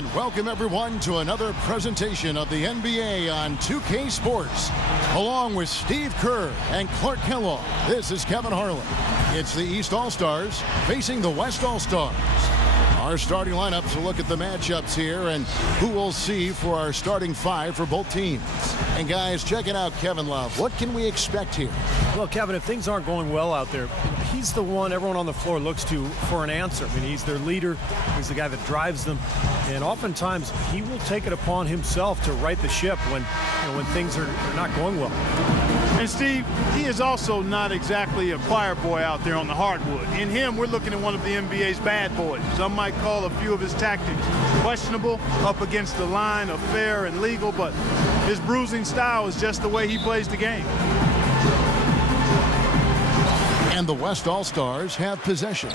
And welcome everyone to another presentation of the NBA on 2K Sports. Along with Steve Kerr and Clark Kellogg, this is Kevin Harlan. It's the East All-Stars facing the West All-Stars. Our starting lineups will look at the matchups here and who we'll see for our starting five for both teams. And guys, check it out, Kevin Love. What can we expect here? Well, Kevin, if things aren't going well out there, he's the one everyone on the floor looks to for an answer. I mean, he's their leader. He's the guy that drives them. And oftentimes, he will take it upon himself to right the ship when things are not going well. And Steve, he is also not exactly a choir boy out there on the hardwood. In him, we're looking at one of the NBA's bad boys. Some might call a few of his tactics questionable, up against the line of fair and legal, but his bruising style is just the way he plays the game. And the West All-Stars have possession.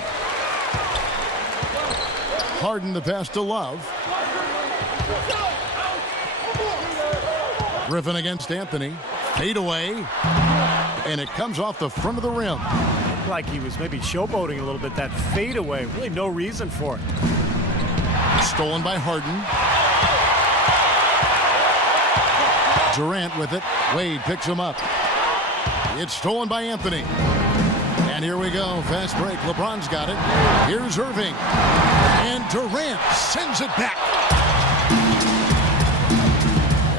Harden the pass to Love. Griffin against Anthony. Fade away. And it comes off the front of the rim. Looked like he was maybe showboating a little bit. That fade away, really no reason for it. Stolen by Harden. Durant with it. Wade picks him up. It's stolen by Anthony. And here we go. Fast break. LeBron's got it. Here's Irving. And Durant sends it back.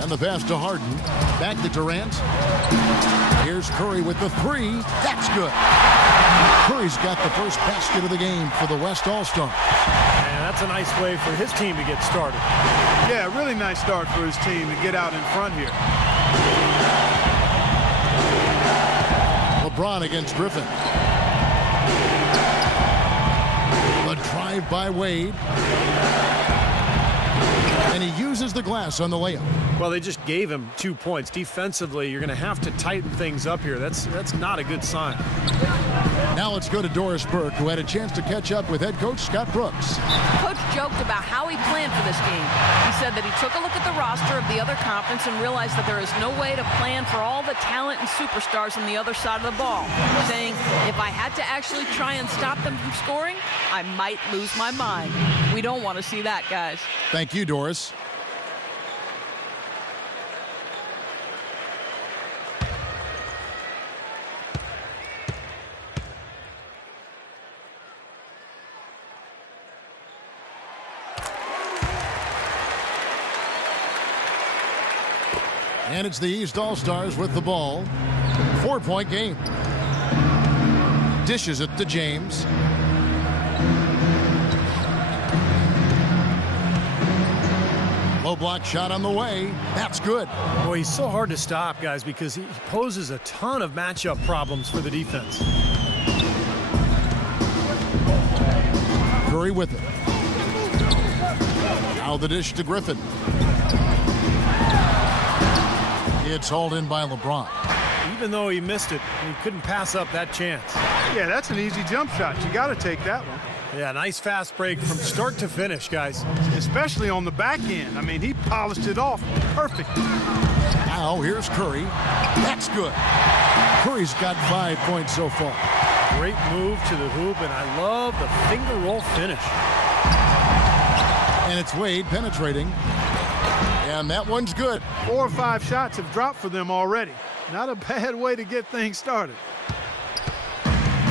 And the pass to Harden. Back to Durant. Here's Curry with the three. That's good. Curry's got the first basket of the game for the West All-Stars. And that's a nice way for his team to get started. Yeah, really nice start for his team to get out in front here. LeBron against Griffin. A drive by Wade. And he uses the glass on the layup. Well, they just gave him 2 points. Defensively, you're going to have to tighten things up here. That's not a good sign. Now let's go to Doris Burke, who had a chance to catch up with head coach Scott Brooks. Coach joked about how he planned for this game. He said that he took a look at the roster of the other conference and realized that there is no way to plan for all the talent and superstars on the other side of the ball, saying, if I had to actually try and stop them from scoring, I might lose my mind. We don't want to see that, guys. Thank you, Doris. And it's the East All-Stars with the ball. 4-point game. Dishes it to James. Low block shot on the way. That's good. Boy, he's so hard to stop, guys, because he poses a ton of matchup problems for the defense. Curry with it. Now the dish to Griffin. It's hauled in by LeBron. Even though he missed it, he couldn't pass up that chance. Yeah, that's an easy jump shot. You got to take that one. Yeah, nice fast break from start to finish, guys. Especially on the back end. I mean, he polished it off perfect. Now here's Curry. That's good. Curry's got 5 points so far. Great move to the hoop, and I love the finger roll finish. And it's Wade penetrating. And that one's good. 4 or 5 shots have dropped for them already. Not a bad way to get things started.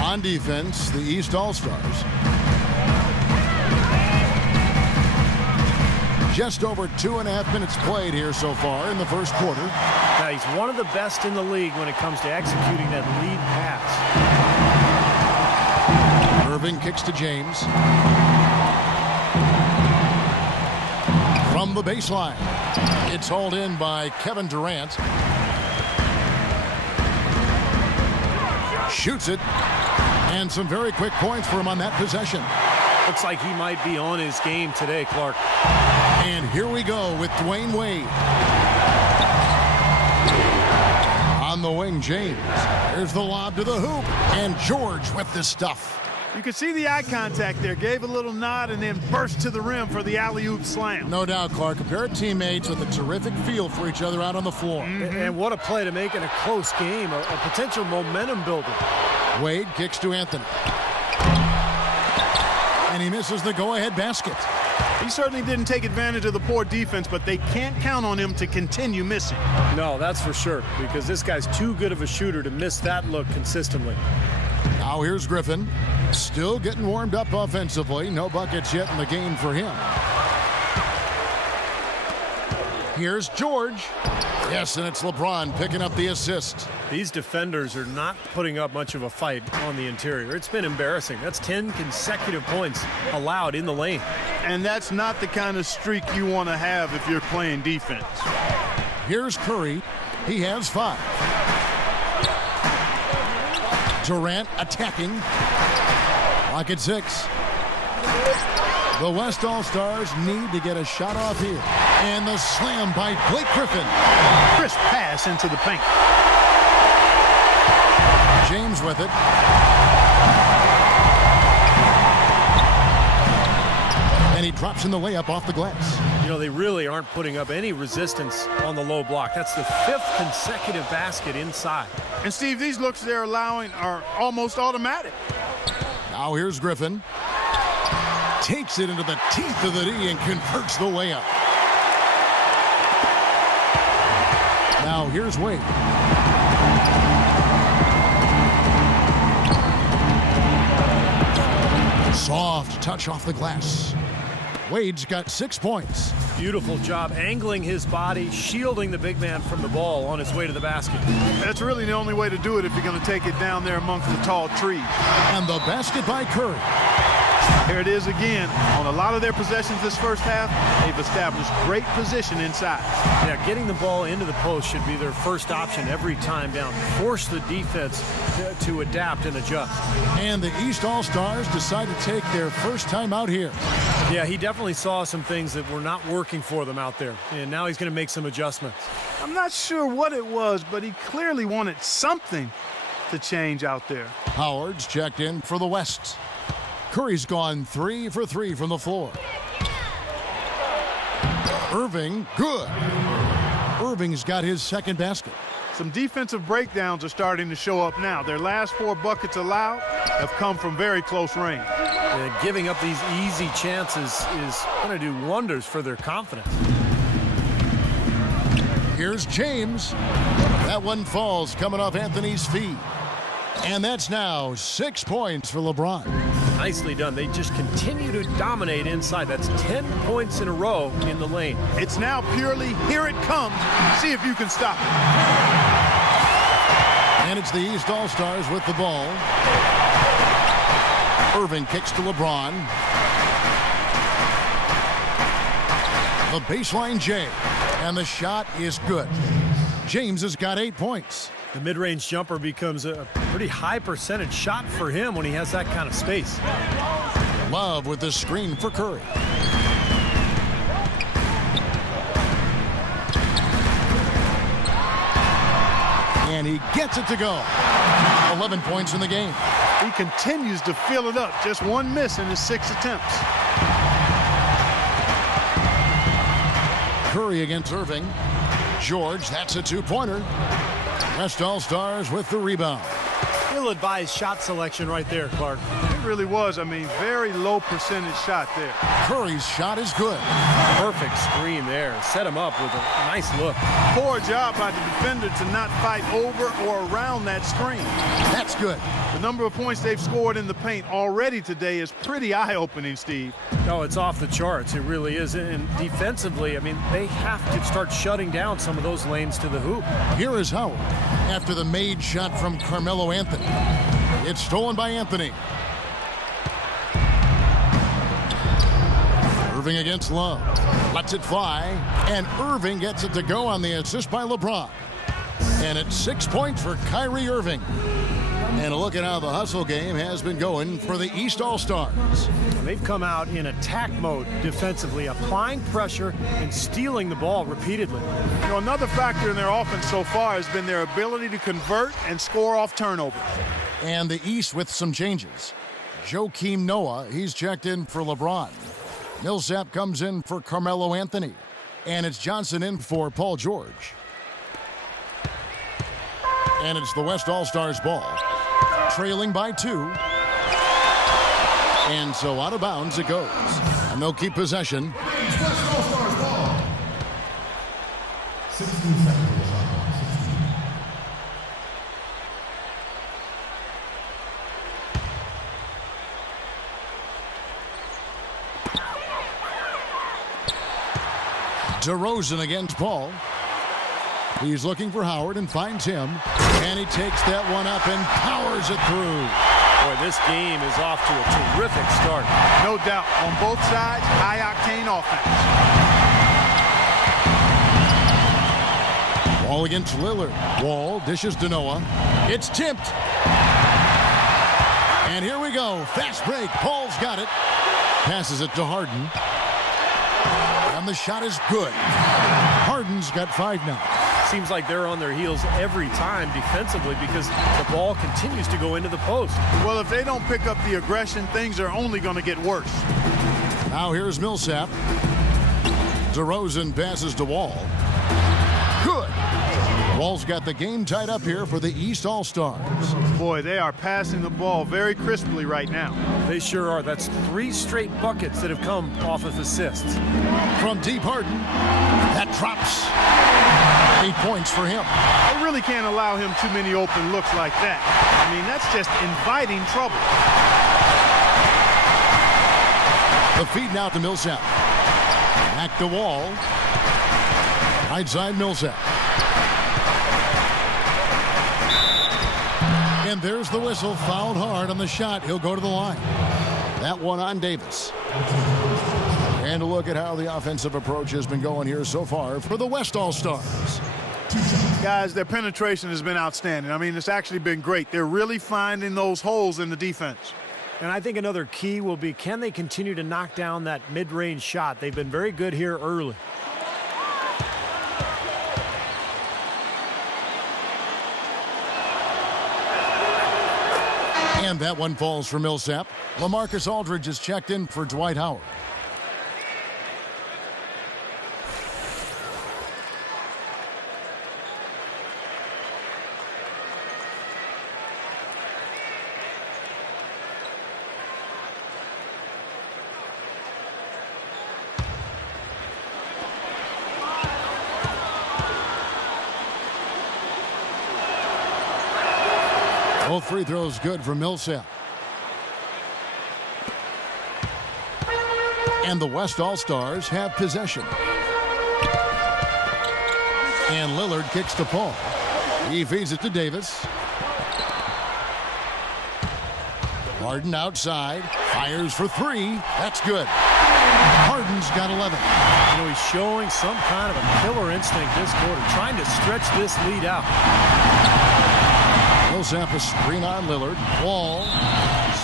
On defense, the East All-Stars. Just over 2.5 minutes played here so far in the first quarter. Now, he's one of the best in the league when it comes to executing that lead pass. Irving kicks to James. From the baseline. It's hauled in by Kevin Durant. Shoots it. And some very quick points for him on that possession. Looks like he might be on his game today, Clark. And here we go with Dwyane Wade. On the wing, James. Here's the lob to the hoop. And George with this stuff. You could see the eye contact there. Gave a little nod and then burst to the rim for the alley-oop slam. No doubt, Clark. A pair of teammates with a terrific feel for each other out on the floor. And what a play to make in a close game. A potential momentum builder. Wade kicks to Anthony. And he misses the go-ahead basket. He certainly didn't take advantage of the poor defense, but they can't count on him to continue missing. No, that's for sure, because this guy's too good of a shooter to miss that look consistently. Now here's Griffin. Still getting warmed up offensively. No buckets yet in the game for him. Here's George. Yes, and it's LeBron picking up the assist. These defenders are not putting up much of a fight on the interior. It's been embarrassing. That's 10 consecutive points allowed in the lane. And that's not the kind of streak you want to have if you're playing defense. Here's Curry. He has 5. Durant attacking. Lock at 6. The West All-Stars need to get a shot off here. And the slam by Blake Griffin. Crisp pass into the paint. James with it. And he drops in the layup off the glass. You know, they really aren't putting up any resistance on the low block. That's the 5th consecutive basket inside. And Steve, these looks they're allowing are almost automatic. Now here's Griffin. Takes it into the teeth of the D and converts the layup. Now here's Wade. Soft touch off the glass. Wade's got 6 points. Beautiful job angling his body, shielding the big man from the ball on his way to the basket. That's really the only way to do it if you're going to take it down there amongst the tall trees. And the basket by Curry. Here it is again. On a lot of their possessions this first half, they've established great position inside. Yeah, getting the ball into the post should be their first option every time down. Force the defense to adapt and adjust. And the East All-Stars decide to take their first time out here. Yeah, he definitely saw some things that were not working for them out there. And now he's going to make some adjustments. I'm not sure what it was, but he clearly wanted something to change out there. Howard's checked in for the West. Curry's gone 3 for 3 from the floor. Irving, good. Irving's got his second basket. Some defensive breakdowns are starting to show up now. Their last 4 buckets allowed have come from very close range. Giving up these easy chances is going to do wonders for their confidence. Here's James. That one falls coming off Anthony's feet. And that's now 6 points for LeBron. Nicely done. They just continue to dominate inside. That's 10 points in a row in the lane. It's now purely here it comes. See if you can stop it. And it's the East All-Stars with the ball. Irving kicks to LeBron. The baseline J. And the shot is good. James has got 8 points. The mid-range jumper becomes a pretty high percentage shot for him when he has that kind of space. Love with the screen for Curry. And he gets it to go. 11 points in the game. He continues to fill it up. Just 1 miss in his 6 attempts. Curry against Irving. George, that's a 2-pointer. West All-Stars with the rebound. Ill-advised shot selection right there, Clark. It really was. I mean, very low percentage shot there. Curry's shot is good. Perfect screen there. Set him up with a nice look. Poor job by the defender to not fight over or around that screen. That's good. The number of points they've scored in the paint already today is pretty eye-opening, Steve. No, it's off the charts. It really is. And defensively, I mean, they have to start shutting down some of those lanes to the hoop. Here is Howard after the made shot from Carmelo Anthony. It's stolen by Anthony. Irving against Love. Lets it fly. And Irving gets it to go on the assist by LeBron. And it's 6 points for Kyrie Irving. And a look at how the hustle game has been going for the East All-Stars. They've come out in attack mode defensively, applying pressure and stealing the ball repeatedly. You know, another factor in their offense so far has been their ability to convert and score off turnovers. And the East with some changes. Joakim Noah, he's checked in for LeBron. Millsap comes in for Carmelo Anthony. And it's Johnson in for Paul George. And it's the West All-Stars ball. Trailing by 2. And so out of bounds it goes. And they'll keep possession. 16 seconds. DeRozan against Paul. He's looking for Howard and finds him. And he takes that one up and powers it through. Boy, this game is off to a terrific start. No doubt. On both sides, high-octane offense. Wall against Lillard. Wall dishes to Noah. It's tipped. And here we go. Fast break. Paul's got it. Passes it to Harden. And the shot is good. Harden's got 5 now. Seems like they're on their heels every time defensively because the ball continues to go into the post. Well, if they don't pick up the aggression, things are only going to get worse. Now here's Millsap. DeRozan passes to Wall. Good. Wall's got the game tied up here for the East All-Stars. Boy, they are passing the ball very crisply right now. They sure are. That's 3 straight buckets that have come off of assists. From deep, Harden. That drops. 8 points for him. They really can't allow him too many open looks like that. I mean, that's just inviting trouble. The feed now to Millsap. Back to Wall. Right side Millsap. And there's the whistle. Fouled hard on the shot. He'll go to the line. That one on Davis. And a look at how the offensive approach has been going here so far for the West All-Stars. Guys, their penetration has been outstanding. I mean, it's actually been great. They're really finding those holes in the defense. And I think another key will be, can they continue to knock down that mid-range shot? They've been very good here early. And that one falls for Millsap. LaMarcus Aldridge is checked in for Dwight Howard. Both free throws good for Millsap. And the West All-Stars have possession. And Lillard kicks to Paul. He feeds it to Davis. Harden outside. Fires for 3. That's good. Harden's got 11. You know, he's showing some kind of a killer instinct this quarter, trying to stretch this lead out. Millsap a screen on Lillard. Wall.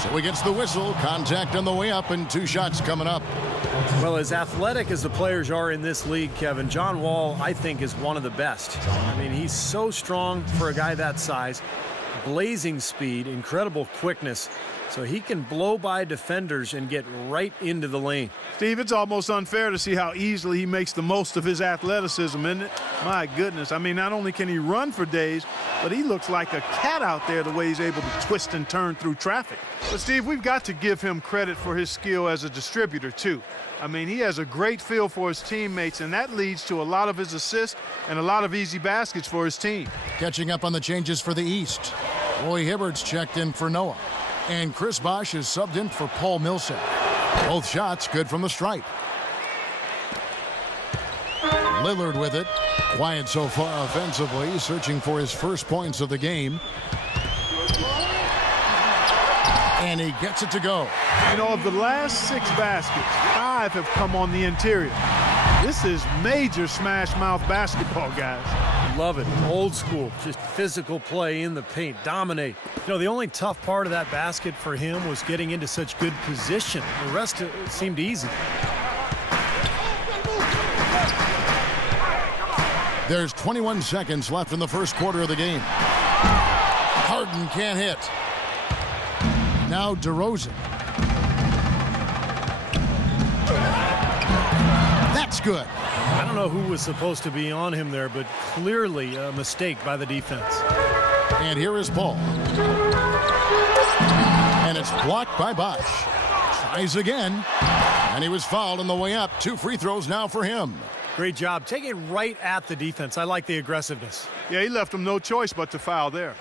So he gets the whistle. Contact on the way up and 2 shots coming up. Well, as athletic as the players are in this league, Kevin, John Wall, I think, is one of the best. I mean, he's so strong for a guy that size. Blazing speed, incredible quickness. So he can blow by defenders and get right into the lane. Steve, it's almost unfair to see how easily he makes the most of his athleticism, isn't it? My goodness. I mean, not only can he run for days, but he looks like a cat out there the way he's able to twist and turn through traffic. But, Steve, we've got to give him credit for his skill as a distributor, too. I mean, he has a great feel for his teammates, and that leads to a lot of his assists and a lot of easy baskets for his team. Catching up on the changes for the East. Roy Hibbert's checked in for Noah. And Chris Bosh is subbed in for Paul Millsap. Both shots good from the stripe. Lillard with it. Quiet so far offensively, searching for his first points of the game. And he gets it to go. You know, of the last 6 baskets, 5 have come on the interior. This is major smash mouth basketball, guys. Love it. Old school, just physical play in the paint, dominate. You know, the only tough part of that basket for him was getting into such good position. The rest seemed easy. There's 21 seconds left in the first quarter of the game. Harden can't hit. Now DeRozan. That's good. I don't know who was supposed to be on him there, but clearly a mistake by the defense. And here is Paul. And it's blocked by Bosh. Tries again. And he was fouled on the way up. 2 free throws now for him. Great job. Taking it right at the defense. I like the aggressiveness. Yeah, he left him no choice but to foul there.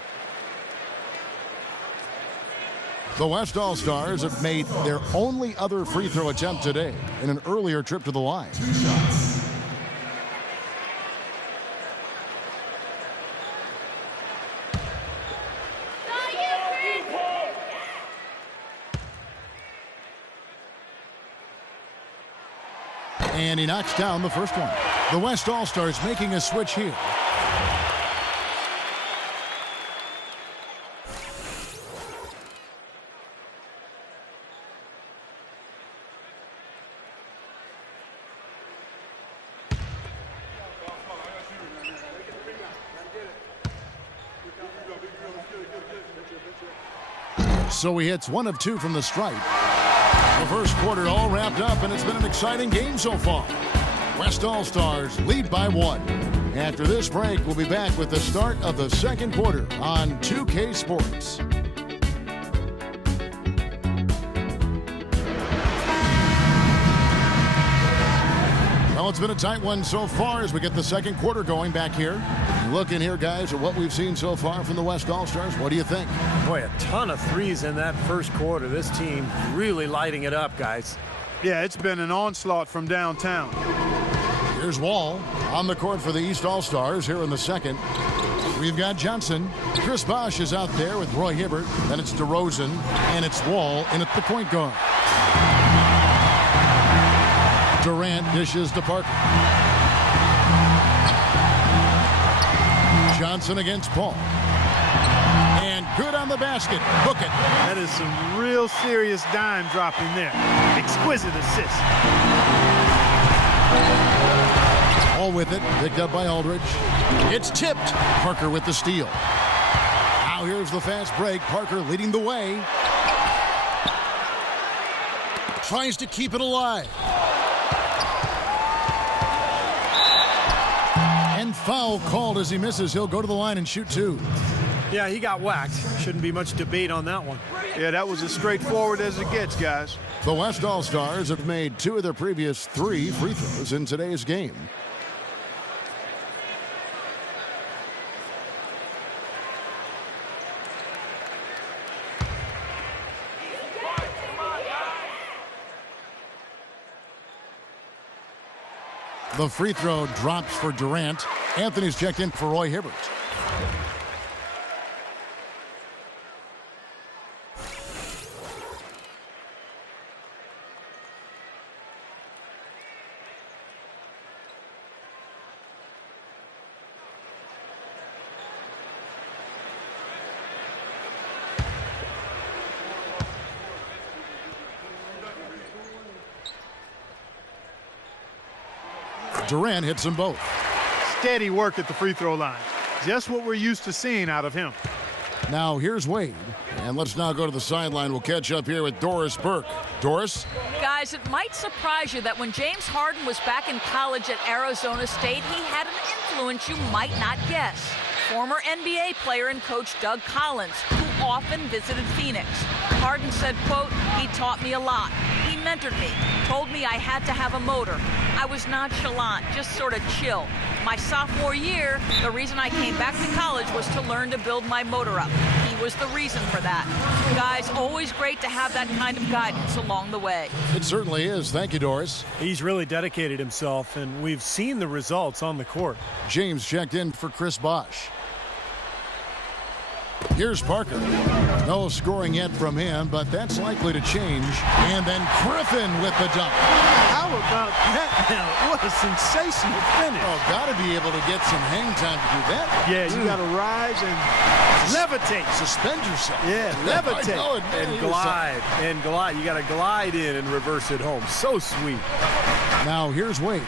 The West All-Stars have made their only other free throw attempt today in an earlier trip to the line. 2 shots. And he knocks down the first one. The West All-Stars making a switch here. So he hits 1 of 2 from the stripe. The first quarter all wrapped up, and it's been an exciting game so far. West All-Stars lead by 1. After this break, we'll be back with the start of the second quarter on 2K Sports. Well, it's been a tight one so far as we get the second quarter going back here. Looking here, guys, at what we've seen so far from the West All-Stars. What do you think? Boy, a ton of threes in that first quarter. This team really lighting it up, guys. Yeah, it's been an onslaught from downtown. Here's Wall on the court for the East All-Stars here in the second. We've got Johnson. Chris Bosh is out there with Roy Hibbert. Then it's DeRozan, and it's Wall in at the point guard. Durant dishes to Parker. Johnson against Paul. And good on the basket. Book it. That is some real serious dime dropping there. Exquisite assist. All with it. Picked up by Aldridge. It's tipped. Parker with the steal. Now here's the fast break. Parker leading the way. Tries to keep it alive. And foul called as he misses. He'll go to the line and shoot 2. Yeah, he got whacked. Shouldn't be much debate on that one. Yeah, that was as straightforward as it gets, guys. The West All-Stars have made 2 of their previous 3 free throws in today's game. The free throw drops for Durant. Anthony's checked in for Roy Hibbert. Durant hits them both. Steady work at the free throw line. Just what we're used to seeing out of him. Now here's Wade. And let's now go to the sideline. We'll catch up here with Doris Burke. Doris? Guys, it might surprise you that when James Harden was back in college at Arizona State, he had an influence you might not guess. Former NBA player and coach Doug Collins, who often visited Phoenix. Harden said, quote, "He taught me a lot. He mentored me, told me I had to have a motor. I was nonchalant, just sort of chill. My sophomore year, the reason I came back to college was to learn to build my motor up. He was the reason for that." Guys, always great to have that kind of guidance along the way. It certainly is. Thank you, Doris. He's really dedicated himself, and we've seen the results on the court. James checked in for Chris Bosh. Here's Parker. No scoring yet from him, but that's likely to change. And then Griffin with the dunk. How about that now? What a sensational finish. Oh, got to be able to get some hang time to do that. Yeah, you got to rise and levitate. Suspend yourself. Yeah, levitate. I know it, man. And glide, and glide. You got to glide in and reverse it home. So sweet. Now here's Wade.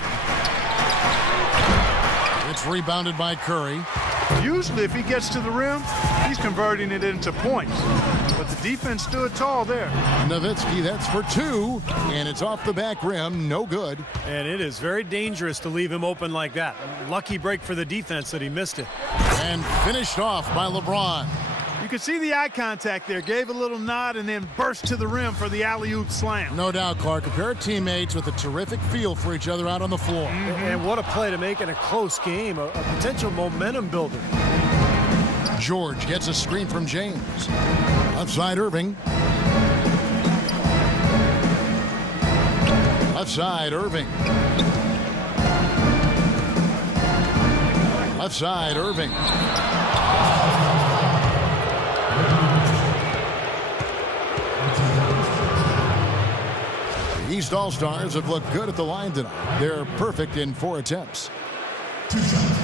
It's rebounded by Curry. Usually if he gets to the rim, he's converting it into points. But the defense stood tall there. Nowitzki, that's for 2. And it's off the back rim. No good. And it is very dangerous to leave him open like that. Lucky break for the defense that he missed it. And finished off by LeBron. You could see the eye contact there. Gave a little nod and then burst to the rim for the alley-oop slam. No doubt, Clark. A pair of teammates with a terrific feel for each other out on the floor. And what a play to make in a close game, a potential momentum builder. George gets a screen from James. Outside Irving. Outside Irving. Outside Irving. The East All-Stars have looked good at the line tonight. They're perfect in 4 attempts. 2 shots.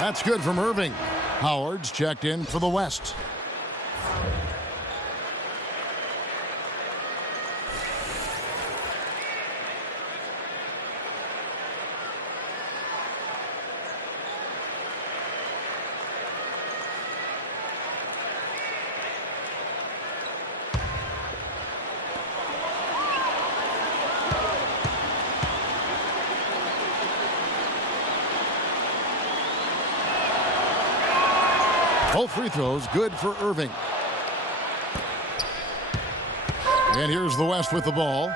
That's good from Irving. Howard's checked in for the West. Both free throws good for Irving. And here's the West with the ball.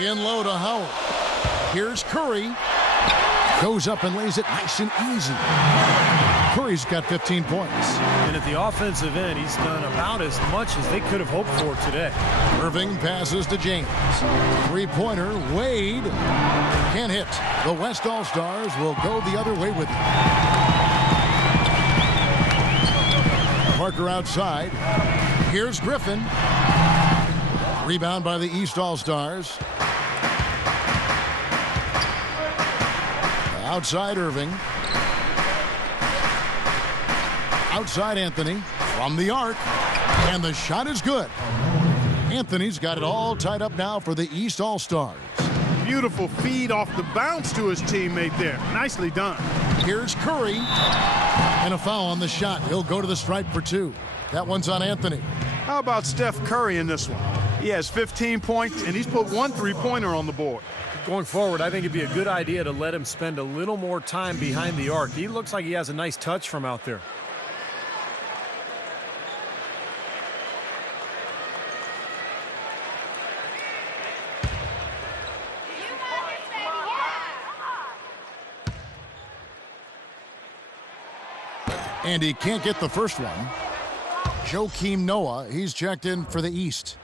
In low to Howard. Here's Curry. Goes up and lays it nice and easy. Curry's got 15 points. And at the offensive end, he's done about as much as they could have hoped for today. Irving passes to James. Three-pointer, Wade. Can't hit. The West All-Stars will go the other way with it. Parker outside. Here's Griffin. Rebound by the East All-Stars. Outside Irving. Outside Anthony. From the arc. And the shot is good. Anthony's got it all tied up now for the East All-Stars. Beautiful feed off the bounce to his teammate there. Nicely done. Here's Curry. And a foul on the shot. He'll go to the stripe for 2. That one's on Anthony. How about Steph Curry in this one? He has 15 points, and he's put 1 3-pointer on the board. Going forward, I think it'd be a good idea to let him spend a little more time behind the arc. He looks like he has a nice touch from out there. And he can't get the first one. Joakim Noah, he's checked in for the East.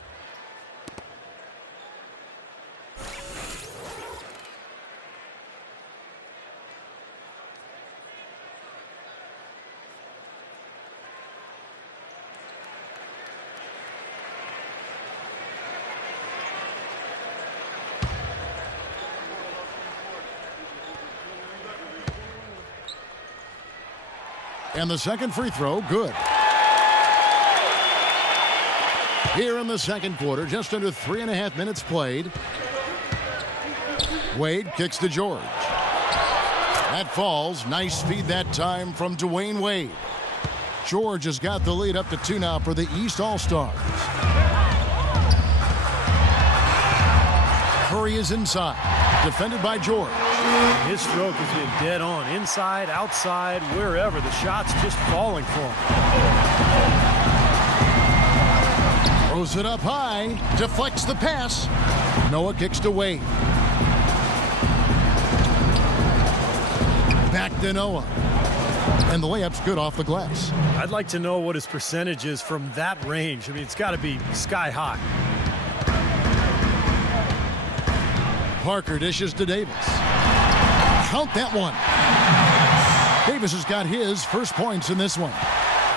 And the second free throw, good. Here in the second quarter, just under 3.5 minutes played. Wade kicks to George. That falls. Nice feed that time from Dwyane Wade. George has got the lead up to 2 now for the East All-Stars. Curry is inside. Defended by George. His stroke has been dead on. Inside, outside, wherever. The shot's just falling for him. Throws it up high. Deflects the pass. Noah kicks to Wade. Back to Noah. And the layup's good off the glass. I'd like to know what his percentage is from that range. I mean, it's got to be sky high. Parker dishes to Davis. Count that one. Davis has got his first points in this one.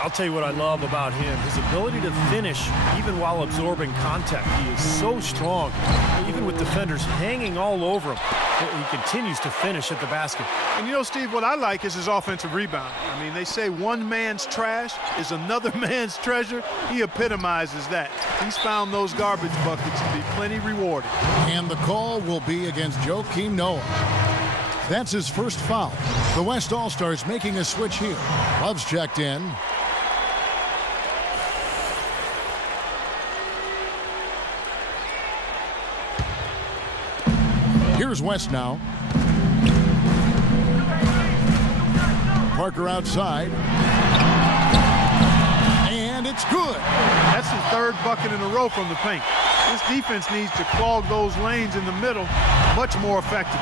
I'll tell you what I love about him, his ability to finish even while absorbing contact. He is so strong, even with defenders hanging all over him. He continues to finish at the basket. And you know, Steve, what I like is his offensive rebound. I mean, they say one man's trash is another man's treasure. He epitomizes that. He's found those garbage buckets to be plenty rewarding. And the call will be against Joakim Noah. That's his first foul. The West All-Stars making a switch here. Love's checked in. Here's West now. Parker outside. And it's good. That's his third bucket in a row from the paint. This defense needs to clog those lanes in the middle much more effectively.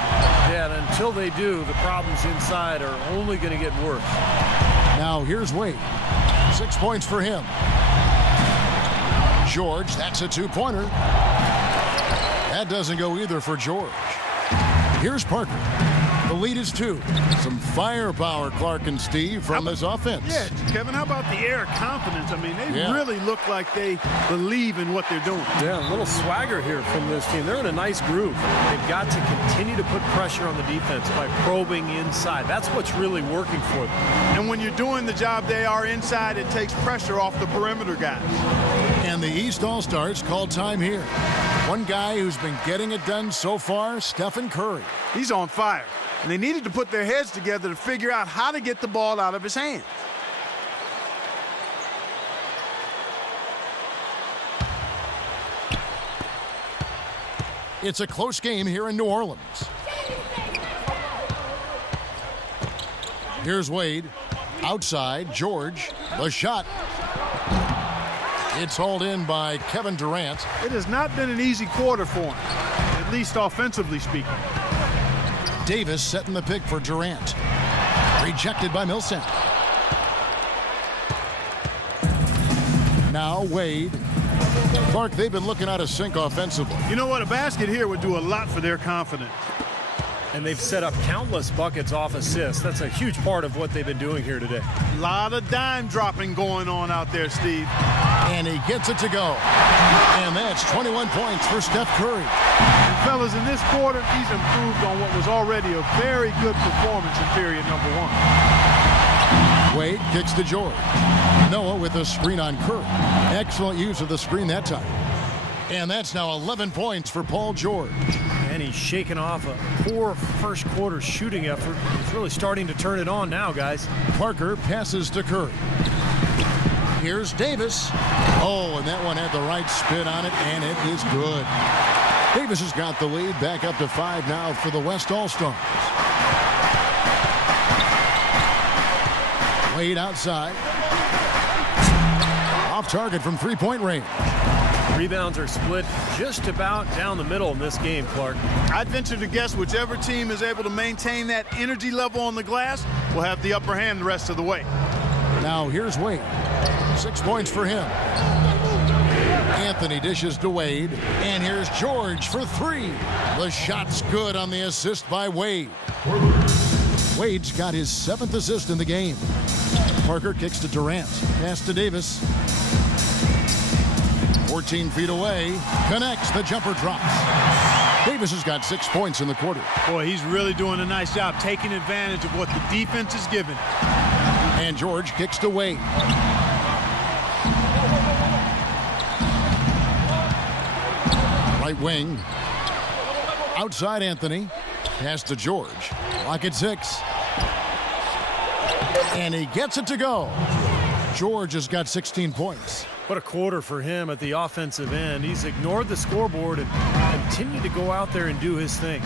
Yeah, and until they do, the problems inside are only going to get worse. Now here's Wade. 6 points for him. George, that's a two-pointer. That doesn't go either for George. Here's Parker. The lead is 2. Some firepower, Clark and Steve, from this offense. Yeah, Kevin, how about the air of confidence? I mean, they really look like they believe in what they're doing. Yeah, a little swagger here from this team. They're in a nice groove. They've got to continue to put pressure on the defense by probing inside. That's what's really working for them. And when you're doing the job they are inside, it takes pressure off the perimeter guys. And the East All-Stars call time here. One guy who's been getting it done so far, Stephen Curry. He's on fire. And they needed to put their heads together to figure out how to get the ball out of his hands. It's a close game here in New Orleans. Here's Wade. Outside, George. The shot. It's hauled in by Kevin Durant. It has not been an easy quarter for him, at least offensively speaking. Davis setting the pick for Durant. Rejected by Millsap. Now Wade. Clark, they've been looking out of sync offensively. You know what? A basket here would do a lot for their confidence. And they've set up countless buckets off assists. That's a huge part of what they've been doing here today. A lot of dime dropping going on out there, Steve. And he gets it to go. And that's 21 points for Steph Curry. And fellas, in this quarter, he's improved on what was already a very good performance in period number 1. Wade kicks to George. Noah with a screen on Curry. Excellent use of the screen that time. And that's now 11 points for Paul George. And he's shaking off a poor first quarter shooting effort. He's really starting to turn it on now, guys. Parker passes to Curry. Here's Davis. Oh, and that one had the right spin on it, and it is good. Davis has got the lead back up to 5 now for the West All-Stars. Wade outside. Off target from three-point range. Rebounds are split just about down the middle in this game, Clark. I'd venture to guess whichever team is able to maintain that energy level on the glass will have the upper hand the rest of the way. Now here's Wade. 6 points for him. Anthony dishes to Wade. And here's George for 3. The shot's good on the assist by Wade. Wade's got his 7th assist in the game. Parker kicks to Durant. Pass to Davis. 14 feet away. Connects. The jumper drops. Davis has got 6 points in the quarter. Boy, he's really doing a nice job taking advantage of what the defense is giving. And George kicks to Wade. Right wing. Outside Anthony. Pass to George. Lock at 6. And he gets it to go. George has got 16 points. What a quarter for him at the offensive end. He's ignored the scoreboard and continued to go out there and do his thing.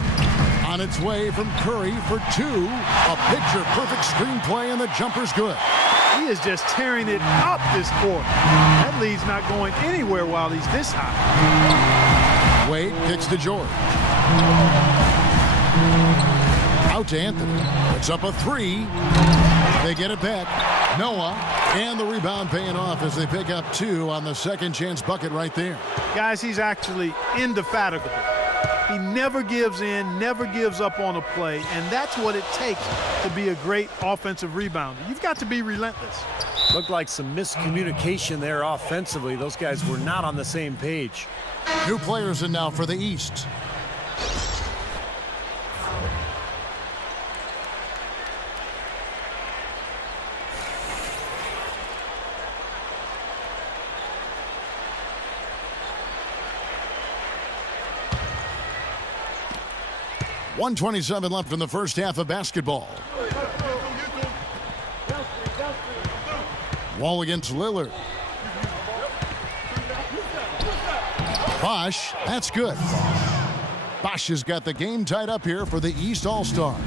On its way from Curry for 2. A picture-perfect screenplay, and the jumper's good. He is just tearing it up this quarter. That lead's not going anywhere while he's this high. Wade kicks to George. Out to Anthony. Puts up a 3. They get it back. Noah, and the rebound paying off as they pick up 2 on the second chance bucket right there. Guys, he's actually indefatigable. He never gives in, never gives up on a play, and that's what it takes to be a great offensive rebounder. You've got to be relentless. Looked like some miscommunication there offensively. Those guys were not on the same page. New players in now for the East. 1:27 left in the first half of basketball. Wall against Lillard. Bosh, that's good. Bosh has got the game tied up here for the East All-Stars.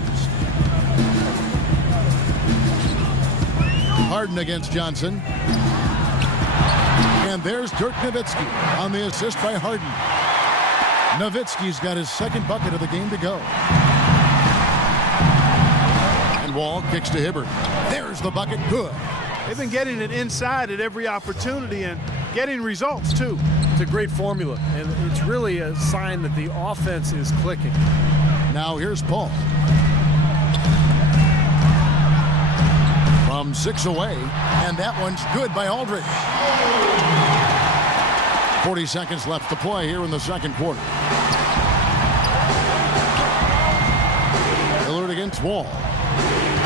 Harden against Johnson. And there's Dirk Nowitzki on the assist by Harden. Nowitzki's got his second bucket of the game to go. And Wall kicks to Hibbert. There's the bucket. Good. They've been getting it inside at every opportunity and getting results, too. It's a great formula, and it's really a sign that the offense is clicking. Now here's Paul. From 6 away, and that one's good by Aldridge. 40 seconds left to play here in the second quarter. Lillard against Wall.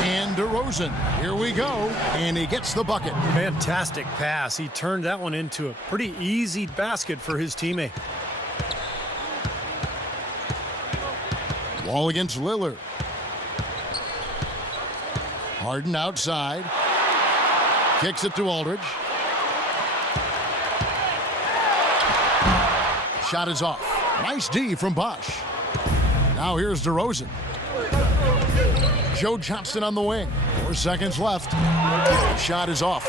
And DeRozan. Here we go. And he gets the bucket. Fantastic pass. He turned that one into a pretty easy basket for his teammate. Wall against Lillard. Harden outside. Kicks it to Aldridge. Shot is off. Nice D from Bosh. Now here's DeRozan. Joe Johnston on the wing. 4 seconds left. Shot is off.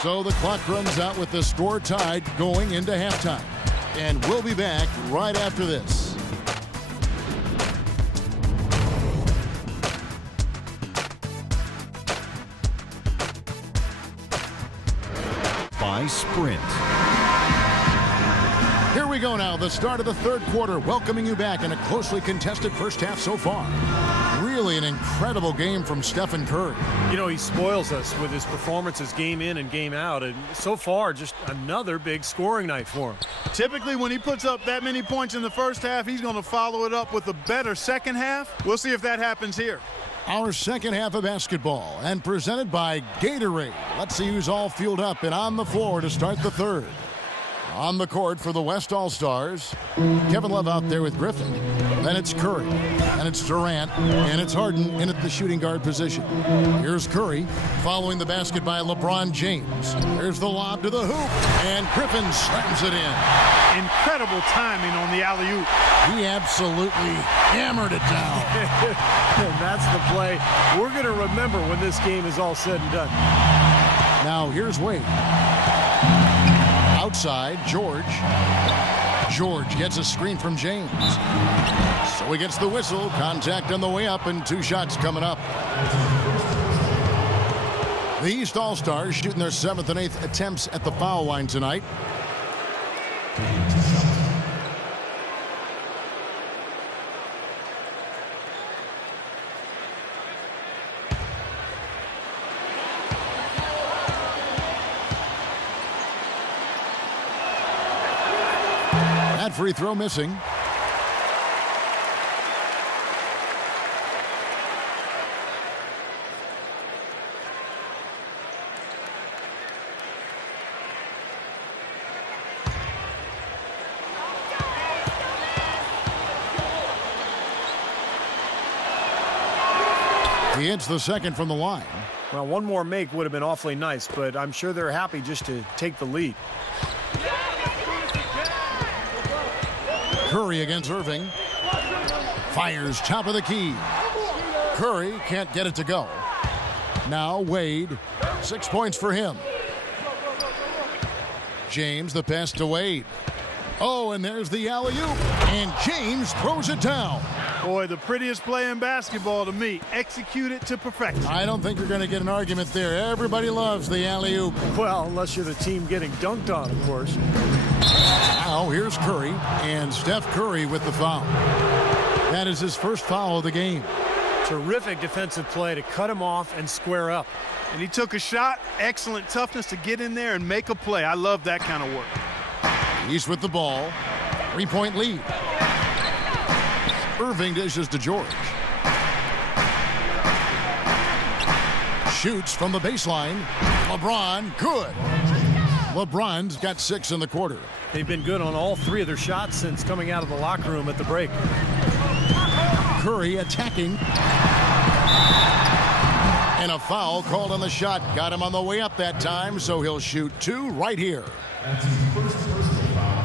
So the clock runs out with the score tied going into halftime. And we'll be back right after this. By Sprint. Here we go now, the start of the third quarter, welcoming you back in a closely contested first half so far. Really an incredible game from Stephen Curry. You know, he spoils us with his performances game in and game out, and so far just another big scoring night for him. Typically, when he puts up that many points in the first half, he's going to follow it up with a better second half. We'll see if that happens here. Our second half of basketball, and presented by Gatorade. Let's see who's all fueled up and on the floor to start the third. On the court for the West All-Stars, Kevin Love out there with Griffin. Then it's Curry, and it's Durant, and it's Harden in at the shooting guard position. Here's Curry following the basket by LeBron James. Here's the lob to the hoop, and Griffin slams it in. Incredible timing on the alley-oop. He absolutely hammered it down. And that's the play we're going to remember when this game is all said and done. Now here's Wade. Outside, George. George gets a screen from James. So he gets the whistle. Contact on the way up, and 2 shots coming up. The East All-Stars shooting their 7th and 8th attempts at the foul line tonight. That free throw missing. He hits the second from the line. Well, one more make would have been awfully nice, but I'm sure they're happy just to take the lead. Curry against Irving. Fires top of the key. Curry can't get it to go. Now Wade. 6 points for him. James, the pass to Wade. Oh, and there's the alley-oop. And James throws it down. Boy, the prettiest play in basketball to me. Execute it to perfection. I don't think you're going to get an argument there. Everybody loves the alley-oop. Well, unless you're the team getting dunked on, of course. Now here's Curry, and Steph Curry with the foul. That is his first foul of the game. Terrific defensive play to cut him off and square up. And he took a shot. Excellent toughness to get in there and make a play. I love that kind of work. East with the ball. 3-point lead. Irving dishes to George. Shoots from the baseline. LeBron, good. LeBron's got 6 in the quarter. They've been good on all 3 of their shots since coming out of the locker room at the break. Curry attacking. And a foul called on the shot. Got him on the way up that time, so he'll shoot 2 right here. That's his first personal foul.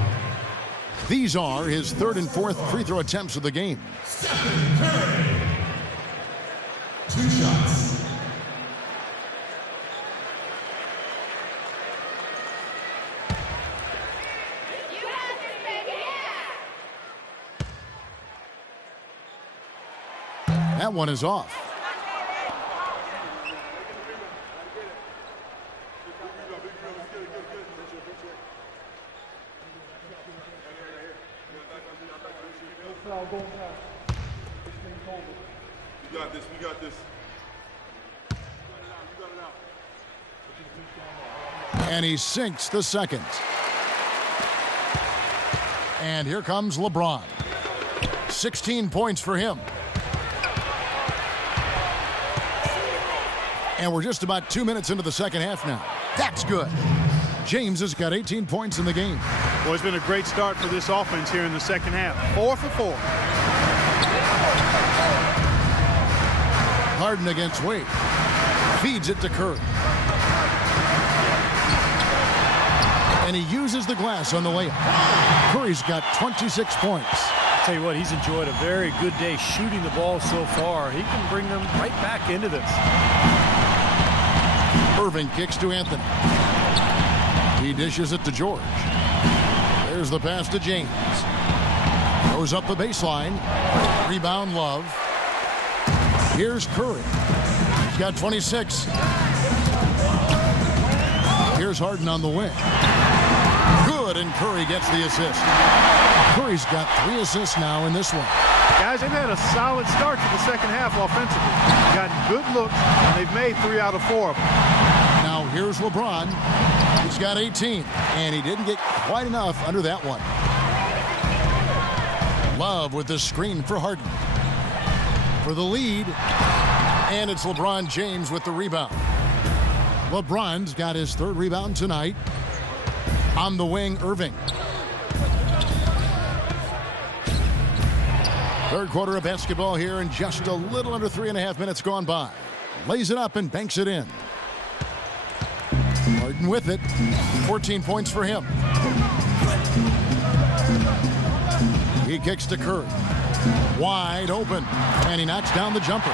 These are his 3rd and 4th free throw attempts of the game. Stephen Curry. 2 shots. That one is off. We got this. We got this. And he sinks the second. And here comes LeBron. 16 points for him. And we're just about 2 minutes into the second half now. That's good. James has got 18 points in the game. Well, it's been a great start for this offense here in the second half. 4 for 4. Harden against Wade. Feeds it to Curry. And he uses the glass on the layup. Curry's got 26 points. I'll tell you what, he's enjoyed a very good day shooting the ball so far. He can bring them right back into this. Irving kicks to Anthony. He dishes it to George. There's the pass to James. Goes up the baseline. Rebound, Love. Here's Curry. He's got 26. Here's Harden on the wing. Good, and Curry gets the assist. Curry's got 3 assists now in this one. Guys, they've had a solid start to the second half offensively. Gotten good looks, and they've made 3 out of 4 of them. Now here's LeBron. He's got 18, and he didn't get quite enough under that one. Love with the screen for Harden. For the lead, and it's LeBron James with the rebound. LeBron's got his 3rd rebound tonight. On the wing, Irving. 3rd quarter of basketball here, and just a little under 3.5 minutes gone by. Lays it up and banks it in. Harden with it. 14 points for him. He kicks to Curry. Wide open. And he knocks down the jumper.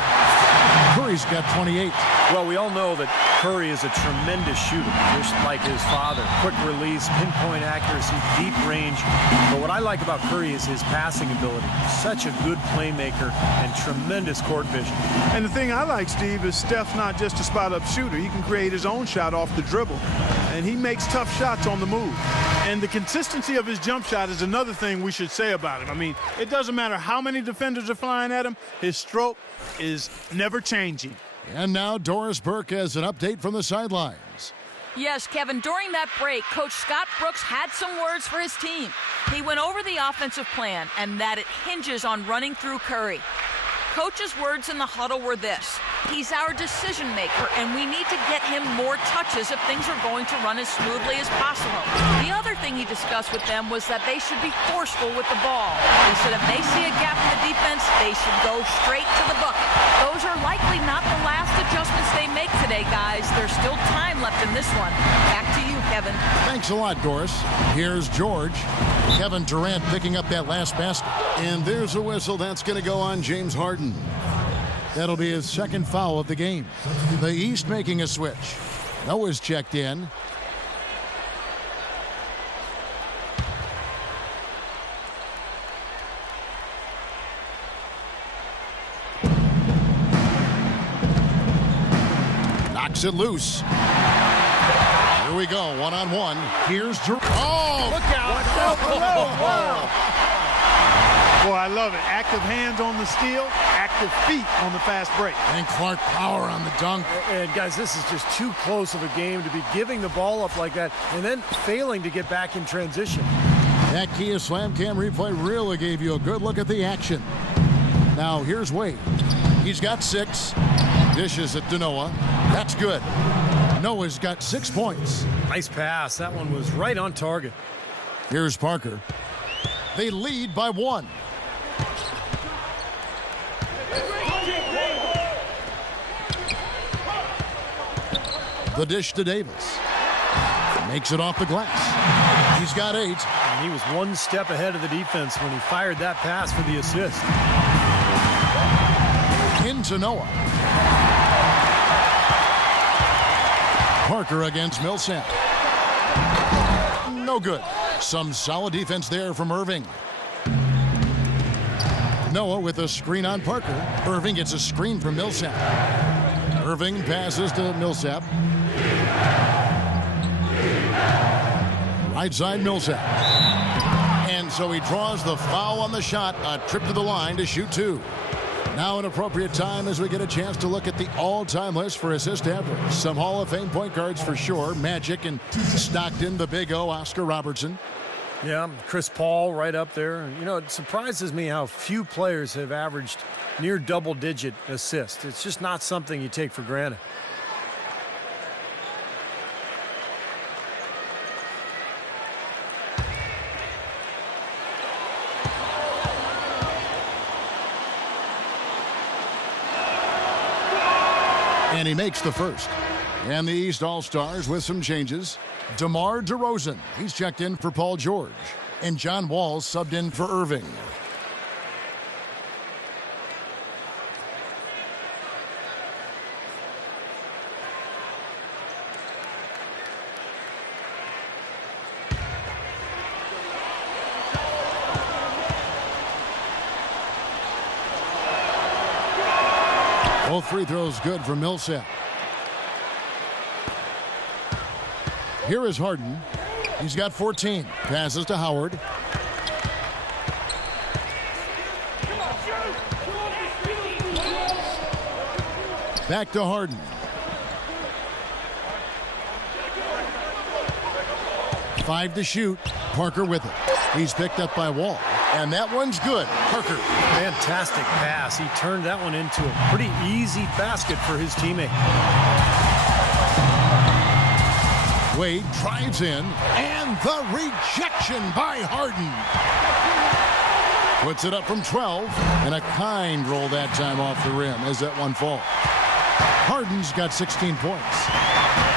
Curry's got 28. Well, we all know that Curry is a tremendous shooter, just like his father. Quick release, pinpoint accuracy, deep range. But what I like about Curry is his passing ability. Such a good playmaker and tremendous court vision. And the thing I like, Steve, is Steph's not just a spot-up shooter. He can create his own shot off the dribble. And he makes tough shots on the move. And the consistency of his jump shot is another thing we should say about him. I mean, it doesn't matter how many defenders are flying at him. His stroke is never changing. And now Doris Burke has an update from the sidelines. Yes, Kevin, during that break, Coach Scott Brooks had some words for his team. He went over the offensive plan and that it hinges on running through Curry. Coach's words in the huddle were this: he's our decision maker, and we need to get him more touches if things are going to run as smoothly as possible. The other thing he discussed with them was that they should be forceful with the ball. He said if they see a gap in the defense, they should go straight to the bucket. Those are likely not the last adjustments they make today, guys. There's still time left in this one. Back to you, Kevin. Thanks a lot, Doris. Here's George. Kevin Durant picking up that last basket. And there's a whistle. That's going to go on James Harden. That'll be his 2nd foul of the game. The East making a switch. Noah's checked in. Knocks it loose. Here we go, one-on-one. Here's Durant. Oh, look out! Boy, I love it. Active hands on the steal, active feet on the fast break. And Clark power on the dunk. And guys, this is just too close of a game to be giving the ball up like that and then failing to get back in transition. That Kia Slam Cam replay really gave you a good look at the action. Now here's Wade. He's got 6. Dishes it to Noah. That's good. Noah's got 6 points. Nice pass. That one was right on target. Here's Parker. They lead by 1. The dish to Davis. Makes it off the glass. He's got 8. And he was one step ahead of the defense when he fired that pass for the assist. Into Noah. Parker against Millsap. No good. Some solid defense there from Irving. Noah with a screen on Parker. Irving gets a screen from Millsap. Irving passes to Millsap. Right side Millsap. And so he draws the foul on the shot. A trip to the line to shoot 2. Now an appropriate time as we get a chance to look at the all-time list for assist average. Some Hall of Fame point guards for sure. Magic and Stockton, the Big O, Oscar Robertson. Yeah, Chris Paul right up there. You know, it surprises me how few players have averaged near double-digit assists. It's just not something you take for granted. And he makes the first. And the East All-Stars with some changes. DeMar DeRozan, he's checked in for Paul George. And John Wall subbed in for Irving. Both free throws good for Millsap. Here is Harden. He's got 14. Passes to Howard. Back to Harden. Five to shoot. Parker with it. He's picked up by Wall. And that one's good. Parker. Fantastic pass. He turned that one into a pretty easy basket for his teammate. Wade drives in, and the rejection by Harden. Puts it up from 12, and a kind roll that time off the rim as that one falls. Harden's got 16 points.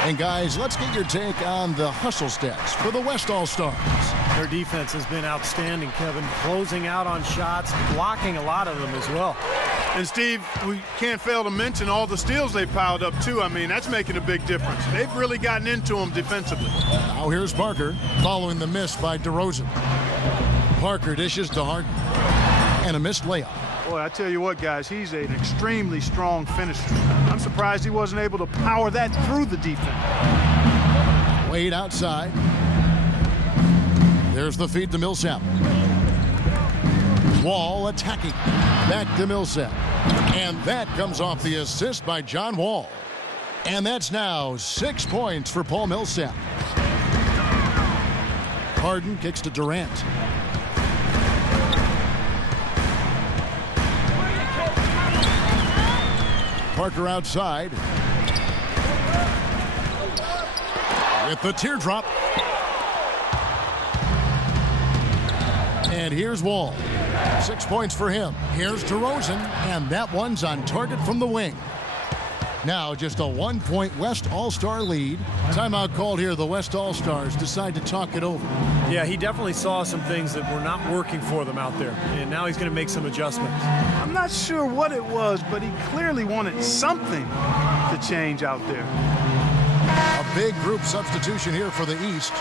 And guys, let's get your take on the hustle stats for the West All-Stars. Their defense has been outstanding, Kevin. Closing out on shots, blocking a lot of them as well. And Steve, we can't fail to mention all the steals they piled up too. I mean, that's making a big difference. They've really gotten into them defensively. Now here's Parker following the miss by DeRozan. Parker dishes to Harden. And a missed layup. Boy, I tell you what, guys, he's an extremely strong finisher. I'm surprised he wasn't able to power that through the defense. Wade outside. There's the feed to Millsap. Wall attacking. Back to Millsap. And that comes off the assist by John Wall. And that's now 6 points for Paul Millsap. Harden kicks to Durant. Parker outside. With the teardrop. And here's Wall. 6 points for him. Here's DeRozan, and that one's on target from the wing. Now just a 1-point West All-Star lead. Timeout called here. The West All-Stars decide to talk it over. Yeah, he definitely saw some things that were not working for them out there, and now he's going to make some adjustments. I'm not sure what it was, but he clearly wanted something to change out there. A big group substitution here for the East.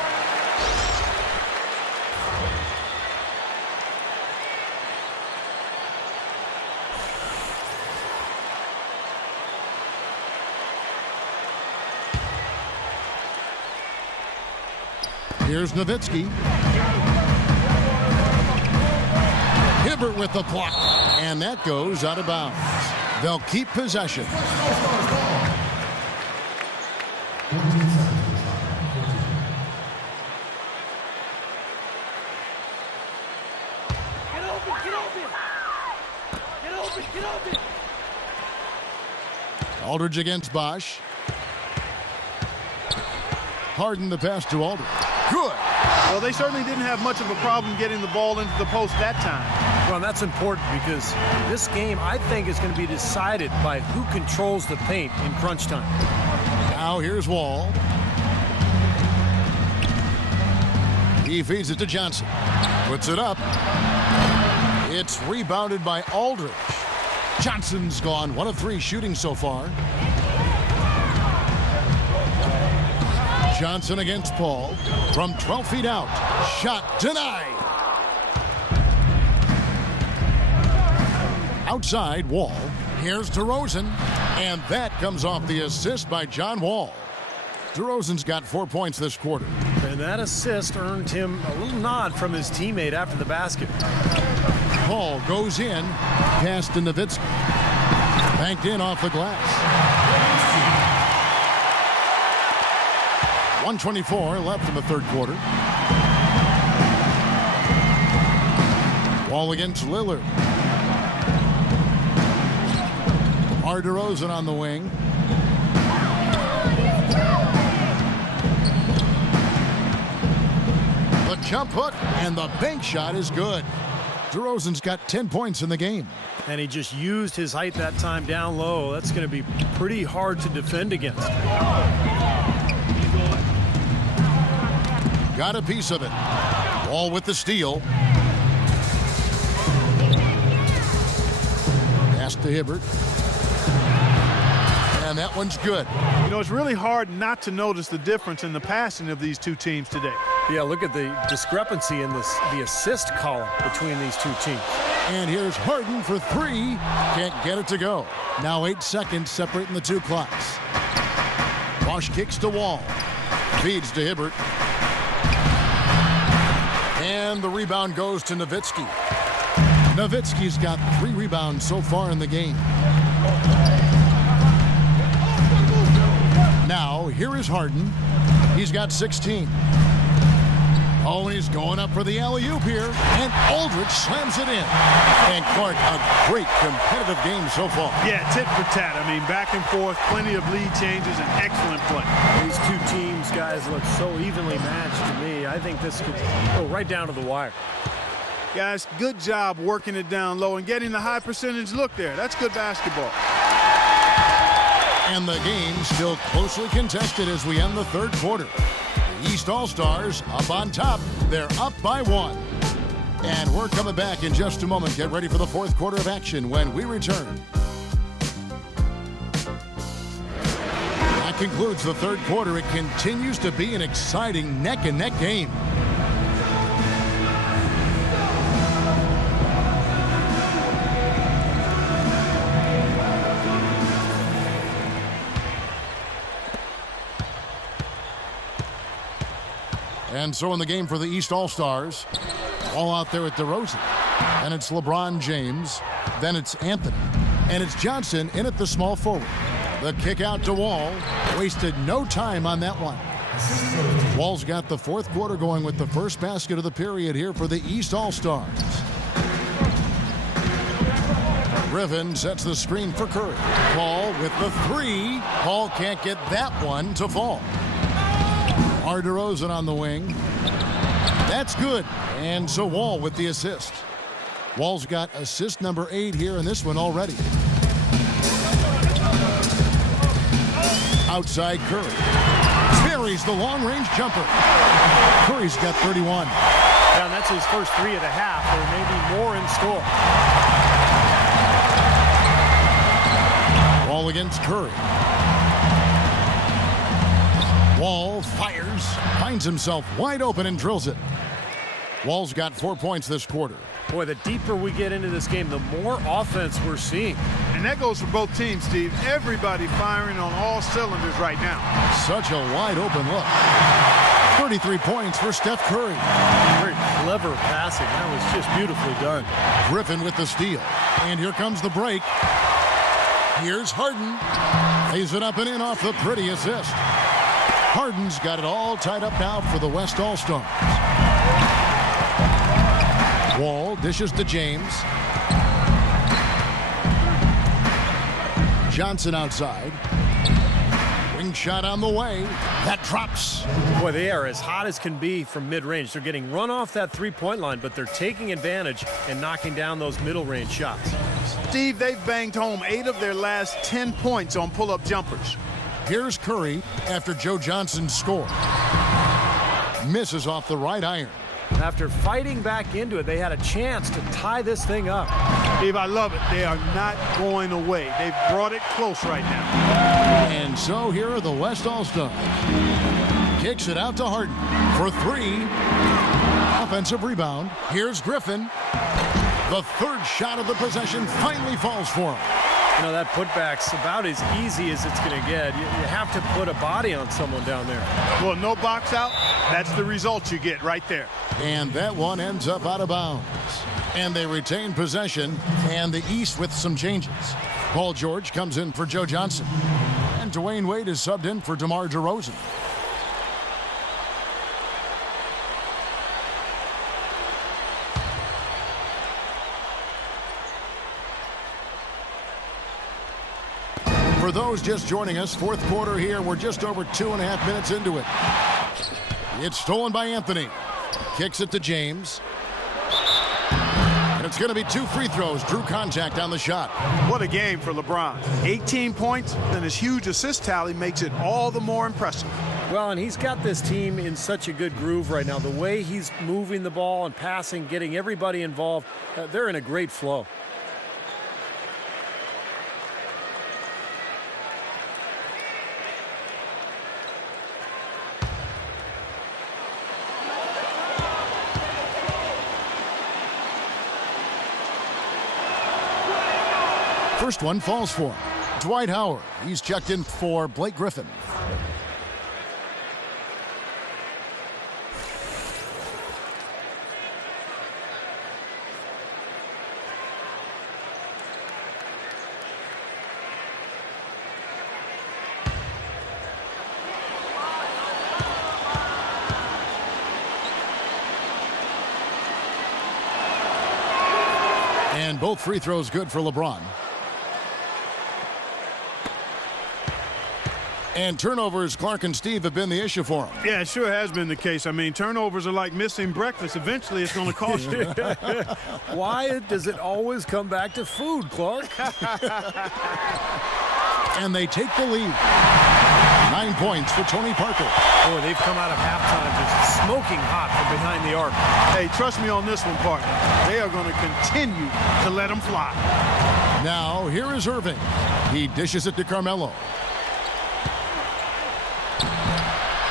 Here's Nowitzki. Hibbert with the block. And that goes out of bounds. They'll keep possession. Aldridge against Bosch. Harden the pass to Aldridge. Good. Well, they certainly didn't have much of a problem getting the ball into the post that time. Well, that's important because this game, I think, is going to be decided by who controls the paint in crunch time. Now here's Wall. He feeds it to Johnson. Puts it up. It's rebounded by Aldridge. Johnson's gone 1 of 3 shooting so far. Johnson against Paul from 12 feet out. Shot denied. Outside Wall. Here's DeRozan. And that comes off the assist by John Wall. DeRozan's got 4 points this quarter. And that assist earned him a little nod from his teammate after the basket. Paul goes in. Pass to Nowitzki. Banked in off the glass. 1:24 left in the third quarter. Wall against Lillard. DeRozan on the wing. The jump hook and the bank shot is good. DeRozan's got 10 points in the game. And he just used his height that time down low. That's going to be pretty hard to defend against. Got a piece of it. Wall with the steal. Pass to Hibbert. And that one's good. You know, it's really hard not to notice the difference in the passing of these two teams today. Yeah, look at the discrepancy in the assist column between these two teams. And here's Harden for 3. Can't get it to go. Now 8 seconds separating the two clocks. Bosch kicks to Wall. Feeds to Hibbert. And the rebound goes to Nowitzki. Nowitzki's got 3 rebounds so far in the game. Now, here is Harden. He's got 16. Oh, he's going up for the alley-oop here. And Aldridge slams it in. And Clark, a great competitive game so far. Yeah, tit for tat. I mean, back and forth, plenty of lead changes, and excellent play. These two teams, guys, look so evenly matched to me. I think this could go right down to the wire. Guys, good job working it down low and getting the high percentage look there. That's good basketball. And the game still closely contested as we end the third quarter. The East All-Stars up on top. They're up by 1. And we're coming back in just a moment. Get ready for the fourth quarter of action when we return. That concludes the third quarter. It continues to be an exciting neck-and-neck game. And so in the game for the East All-Stars, all out there at DeRozan. And it's LeBron James. Then it's Anthony. And it's Johnson in at the small forward. The kick out to Wall. Wasted no time on that one. Wall's got the fourth quarter going with the first basket of the period here for the East All-Stars. Griffin sets the screen for Curry. Paul with the 3. Paul can't get that one to fall. DeRozan on the wing. That's good. And so Wall with the assist. Wall's got assist number 8 here in this one already. Outside Curry. Buries the long-range jumper. Curry's got 31. Yeah, that's his first 3 of the half. There may be more in store. Wall against Curry. Wall fires, finds himself wide open and drills it. Wall's got 4 points this quarter. Boy, the deeper we get into this game, the more offense we're seeing. And that goes for both teams, Steve. Everybody firing on all cylinders right now. Such a wide open look. 33 points for Steph Curry. Very clever passing. That was just beautifully done. Griffin with the steal. And here comes the break. Here's Harden. Lays it up and in off the pretty assist. Harden's got it all tied up now for the West All-Stars. Wall dishes to James. Johnson outside. Wing Long shot on the way. That drops. Boy, they are as hot as can be from mid-range. They're getting run off that three-point line, but they're taking advantage and knocking down those middle-range shots. Steve, they've banged home 8 of their last 10 points on pull-up jumpers. Here's Curry after Joe Johnson's score. Misses off the right iron. After fighting back into it, they had a chance to tie this thing up. Steve, I love it. They are not going away. They've brought it close right now. And so here are the West All-Stars. Kicks it out to Harden for 3. Offensive rebound. Here's Griffin. The third shot of the possession finally falls for him. You know, that putback's about as easy as it's going to get. You have to put a body on someone down there. Well, no box out. That's the result you get right there. And that one ends up out of bounds. And they retain possession, and the East with some changes. Paul George comes in for Joe Johnson. And Dwyane Wade is subbed in for DeMar DeRozan. For those just joining us, fourth quarter here. We're just over 2.5 minutes into it. It's stolen by Anthony. Kicks it to James. And it's going to be 2 free throws. Drew contact on the shot. What a game for LeBron. 18 points, and his huge assist tally makes it all the more impressive. Well, and he's got this team in such a good groove right now. The way he's moving the ball and passing, getting everybody involved, they're in a great flow. First one falls for him. Dwight Howard. He's checked in for Blake Griffin. And both free throws good for LeBron. And turnovers, Clark and Steve, have been the issue for him. Yeah, it sure has been the case. I mean, turnovers are like missing breakfast. Eventually, it's going to cost you. Why does it always come back to food, Clark? And they take the lead. 9 points for Tony Parker. Boy, they've come out of halftime just smoking hot from behind the arc. Hey, trust me on this one, partner. They are going to continue to let them fly. Now, here is Irving. He dishes it to Carmelo.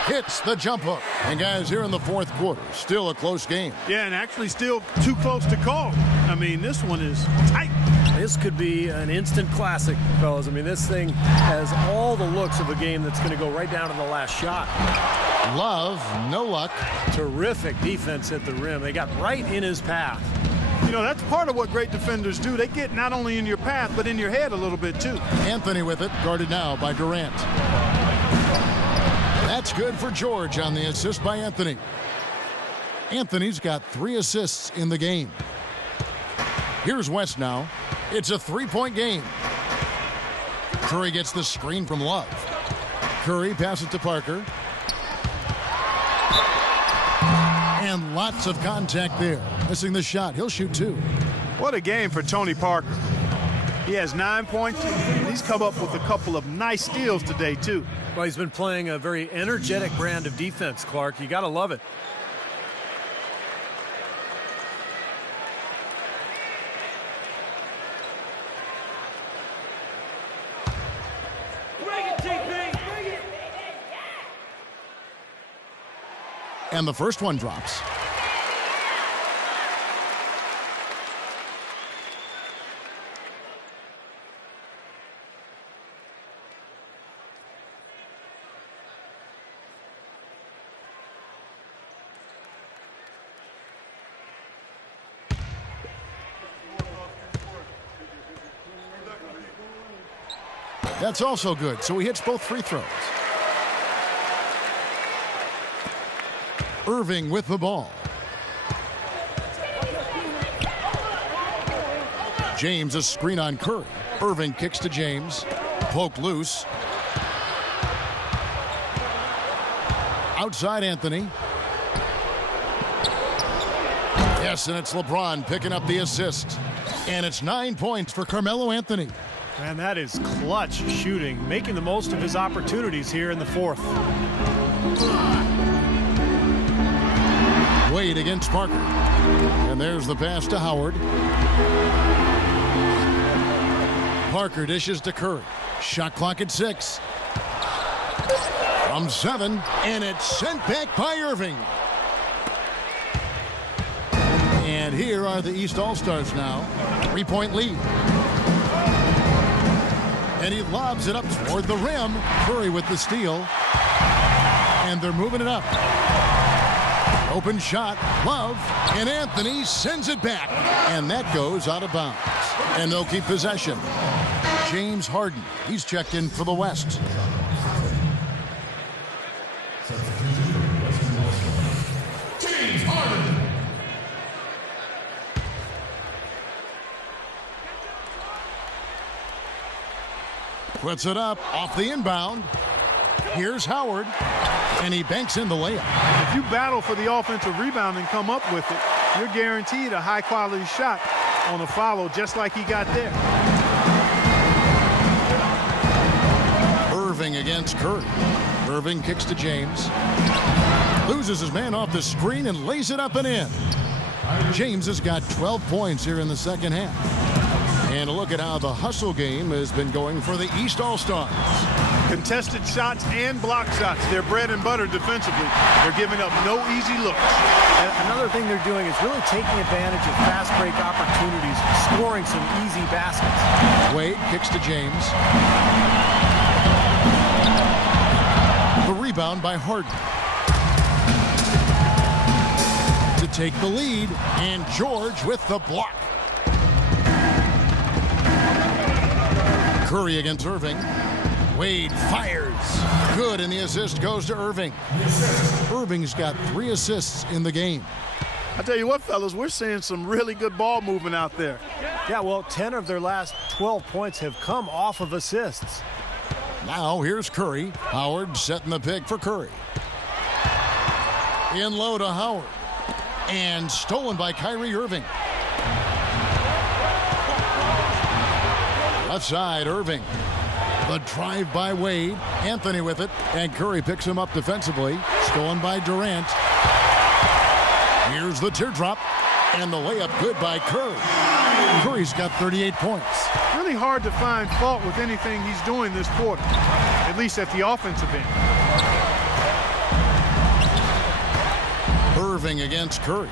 Hits the jump hook. And guys, here in the fourth quarter, still a close game. Yeah, and actually still too close to call. I mean, this one is tight. This could be an instant classic, fellas. I mean, this thing has all the looks of a game that's going to go right down to the last shot. Love, no luck. Terrific defense at the rim. They got right in his path. You know, that's part of what great defenders do. They get not only in your path, but in your head a little bit, too. Anthony with it, guarded now by Durant. That's good for George on the assist by Anthony. Anthony's got 3 assists in the game. Here's West now. It's a 3-point game. Curry gets the screen from Love. Curry passes to Parker. And lots of contact there. Missing the shot. He'll shoot 2. What a game for Tony Parker. He has 9 points, and he's come up with a couple of nice steals today, too. Well, he's been playing a very energetic brand of defense, Clark. You got to love it. And the first one drops. That's also good, so he hits both free throws. Irving with the ball. James a screen on Curry. Irving kicks to James. Poke loose. Outside Anthony. Yes, and it's LeBron picking up the assist. And it's 9 points for Carmelo Anthony. And that is clutch shooting, making the most of his opportunities here in the fourth. Wade against Parker. And there's the pass to Howard. Parker dishes to Curry. Shot clock at 6. From 7, and it's sent back by Irving. And here are the East All-Stars now. 3-point lead. And he lobs it up toward the rim. Curry with the steal. And they're moving it up. Open shot, Love, and Anthony sends it back. And that goes out of bounds. And they'll keep possession. James Harden, he's checked in for the West. James Harden. Puts it up off the inbound. Here's Howard, and he banks in the layup. If you battle for the offensive rebound and come up with it, you're guaranteed a high-quality shot on a follow just like he got there. Irving against Curry. Irving kicks to James. Loses his man off the screen and lays it up and in. James has got 12 points here in the second half. And a look at how the hustle game has been going for the East All-Stars. Contested shots and block shots. They're bread and butter defensively. They're giving up no easy looks. And another thing they're doing is really taking advantage of fast break opportunities, scoring some easy baskets. Wade kicks to James. The rebound by Harden. To take the lead, and George with the block. Curry against Irving. Wade fires. Good, and the assist goes to Irving. Irving's got 3 assists in the game. I tell you what, fellas, we're seeing some really good ball movement out there. Yeah, well, 10 of their last 12 points have come off of assists. Now here's Curry. Howard setting the pick for Curry. In low to Howard. And stolen by Kyrie Irving. Left side, Irving. The drive by Wade. Anthony with it. And Curry picks him up defensively. Stolen by Durant. Here's the teardrop. And the layup good by Curry. Curry's got 38 points. Really hard to find fault with anything he's doing this quarter, at least at the offensive end. Irving against Curry.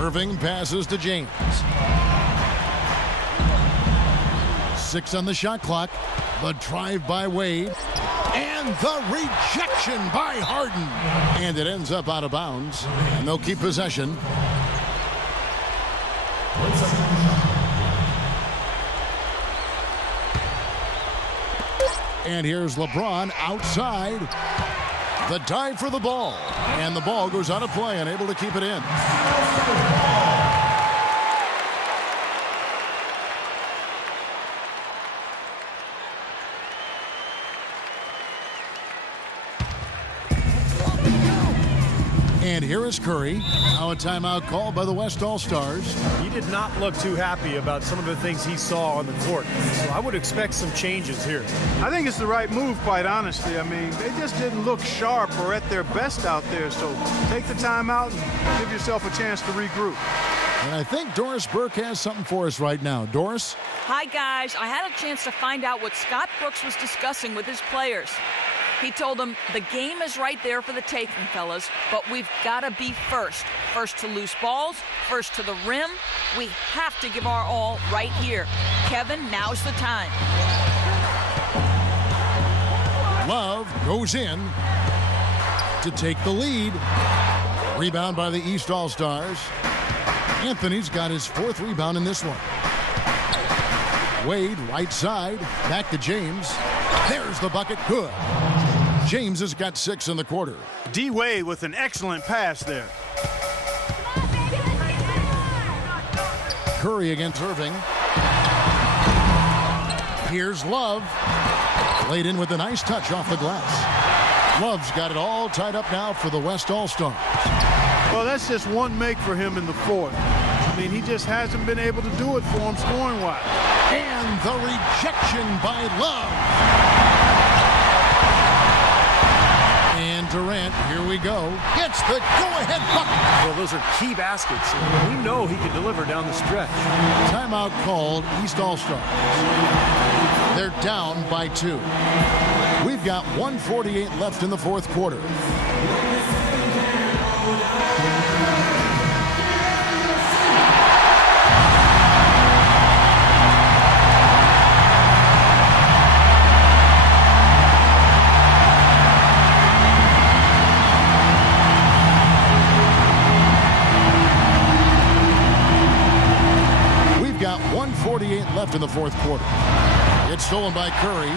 Irving passes to James. 6 on the shot clock. The drive by Wade. And the rejection by Harden. And it ends up out of bounds. And they'll keep possession. And here's LeBron outside. The dive for the ball. And the ball goes out of play, unable to keep it in. And here is Curry. Now a timeout called by the West All-Stars. He did not look too happy about some of the things he saw on the court. So I would expect some changes here. I think it's the right move, quite honestly. I mean, they just didn't look sharp or at their best out there. So take the timeout and give yourself a chance to regroup. And I think Doris Burke has something for us right now. Doris? Hi, guys. I had a chance to find out what Scott Brooks was discussing with his players. He told them the game is right there for the taking, fellas, but we've got to be first. First to loose balls, first to the rim. We have to give our all right here. Kevin, now's the time. Love goes in to take the lead. Rebound by the East All-Stars. Anthony's got his 4th rebound in this one. Wade, right side, back to James. There's the bucket, good. James has got 6 in the quarter. D. Wade with an excellent pass there. Curry against Irving. Here's Love. Laid in with a nice touch off the glass. Love's got it all tied up now for the West All-Star. Well, that's just one make for him in the fourth. I mean, he just hasn't been able to do it for him scoring-wise. And the rejection by Love. And Durant, here we go, gets the go-ahead bucket. Well, those are key baskets. We know he can deliver down the stretch. Timeout called, East All-Stars. They're down by 2. We've got 1:48 left in the fourth quarter. We've got 1:48 left in the fourth quarter. It's stolen by Curry.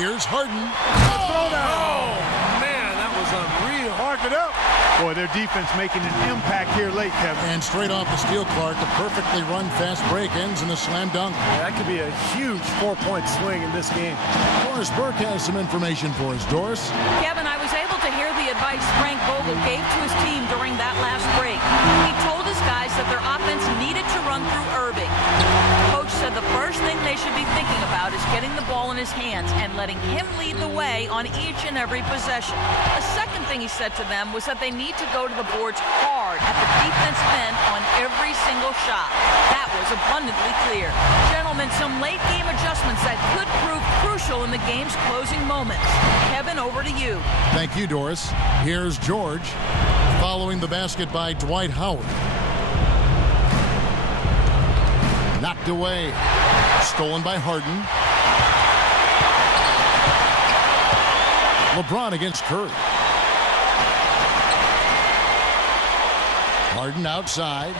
Here's Harden. Oh, man, that was unreal. Mark it up. Boy, their defense making an impact here late, Kevin. And straight off the steal, Clark, a perfectly run fast break ends in a slam dunk. Yeah, that could be a huge 4-point swing in this game. Doris Burke has some information for us. Doris? Kevin, I was able to hear the advice Frank Vogel gave to his team during that last break. He told his guys that their offense needed to run through Irving. Coach said the first thing they should be thinking about is getting the ball in his hands and letting him lead the way on each and every possession. A second thing he said to them was that they need to go to the boards hard at the defensive end on every single shot. That was abundantly clear. Gentlemen, some late game adjustments that could prove crucial in the game's closing moments. Kevin, over to you. Thank you, Doris. Here's George following the basket by Dwight Howard. Knocked away. Stolen by Harden. LeBron against Curry. Harden outside.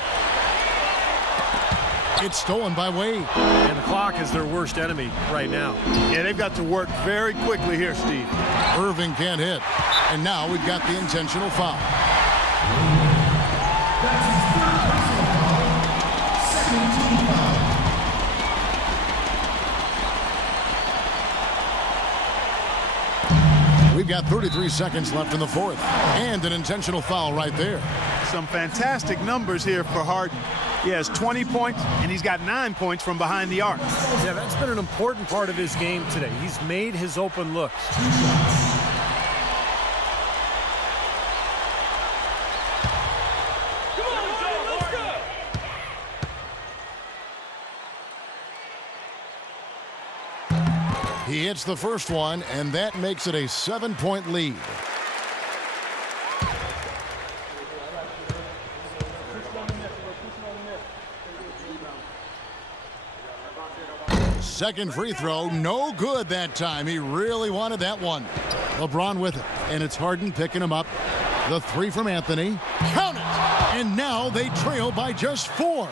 It's stolen by Wade. And the clock is their worst enemy right now. Yeah, they've got to work very quickly here, Steve. Irving can't hit. And now we've got the intentional foul. We've got 33 seconds left in the fourth. And an intentional foul right there. Some fantastic numbers here for Harden. He has 20 points, and he's got 9 points from behind the arc. Yeah, that's been an important part of his game today. He's made his open looks. He hits the first one, and that makes it a 7-point lead. Second free throw, no good that time. He really wanted that one. LeBron with it, and it's Harden picking him up. The three from Anthony. Count it! And now they trail by just 4.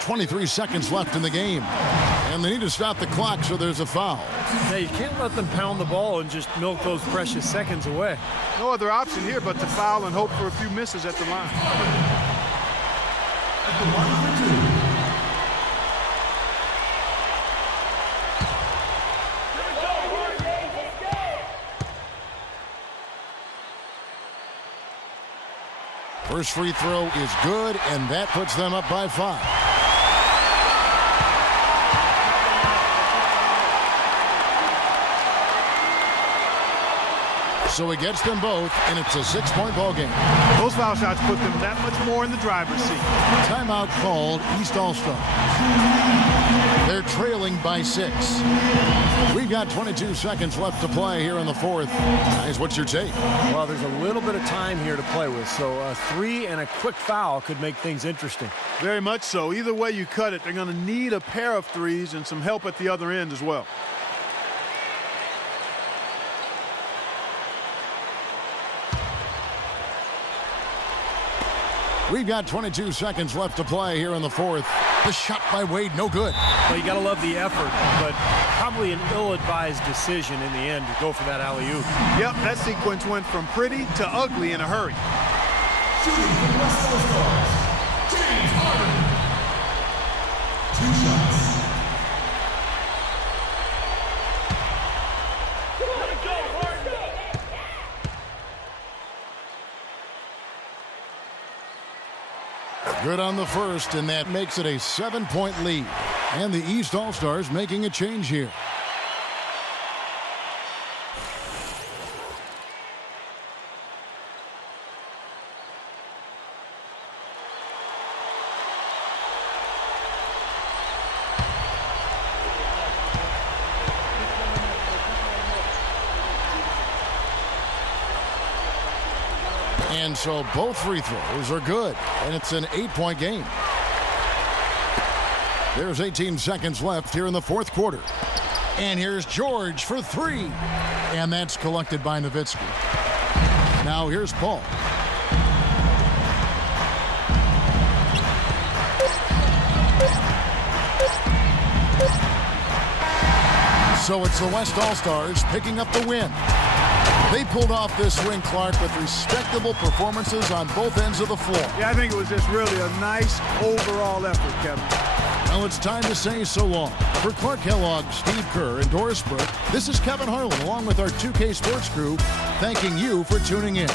23 seconds left in the game. And they need to stop the clock, so there's a foul. Yeah, you can't let them pound the ball and just milk those precious seconds away. No other option here but to foul and hope for a few misses at the line. First free throw is good, and that puts them up by 5. So he gets them both, and it's a 6-point ball game. Those foul shots put them that much more in the driver's seat. Timeout called, East All-Stars. They're trailing by 6. We've got 22 seconds left to play here in the fourth. Guys, what's your take? Well, there's a little bit of time here to play with, so a 3 and a quick foul could make things interesting. Very much so. Either way you cut it, they're going to need a pair of threes and some help at the other end as well. We've got 22 seconds left to play here in the fourth. The shot by Wade, no good. Well, you got to love the effort, but probably an ill-advised decision in the end to go for that alley-oop. Yep, that sequence went from pretty to ugly in a hurry. Shooting for the West All-Stars, James Harden. 2 shots. Good on the first, and that makes it a 7-point lead. And the East All-Stars making a change here. And so both free throws are good, and it's an 8-point game. There's 18 seconds left here in the fourth quarter. And here's George for three. And that's collected by Nowitzki. Now here's Paul. So it's the West All-Stars picking up the win. They pulled off this win, Clark, with respectable performances on both ends of the floor. Yeah, I think it was just really a nice overall effort, Kevin. Well, it's time to say so long. For Clark Kellogg, Steve Kerr, and Doris Burke, this is Kevin Harlan, along with our 2K Sports crew, thanking you for tuning in.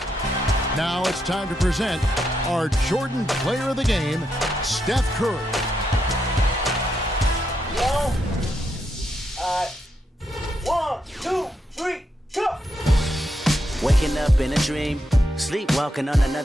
Now it's time to present our Jordan Player of the Game, Steph Curry. Yo, 1, 2, 3, go! Waking up in a dream, sleepwalking on another